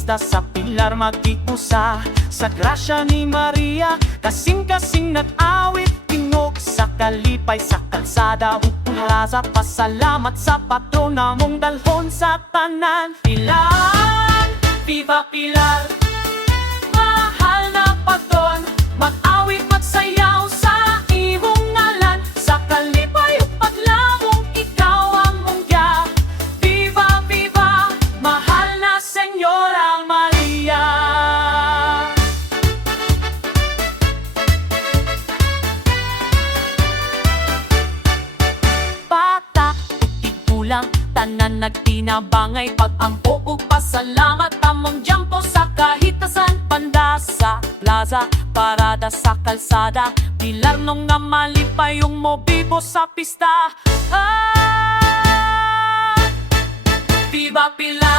pista sa Pilar magkiusa. Sa grasya ni Maria, kasing-kasing nag-awit, tingog sa kalipay sa kalsada ug plaza. Pasalamat sa patrona mong dalhon sa tanan. Pilar, viva Pilar, mahal na patron, mag-awit magsayaw sa imong ngalan. Sa kalipay ug paglamong ikaw ang mungya. Viva, viva, mahal na Senyora Maria. Bata, igulang, tanan nagtinabangay, pag-ampo ug pasalamat among jumpo sa kahitasan. Banda sa plaza, parada sa kalsada, Pilar nung namalipay yung mobibo sa pista. Viva Pilar!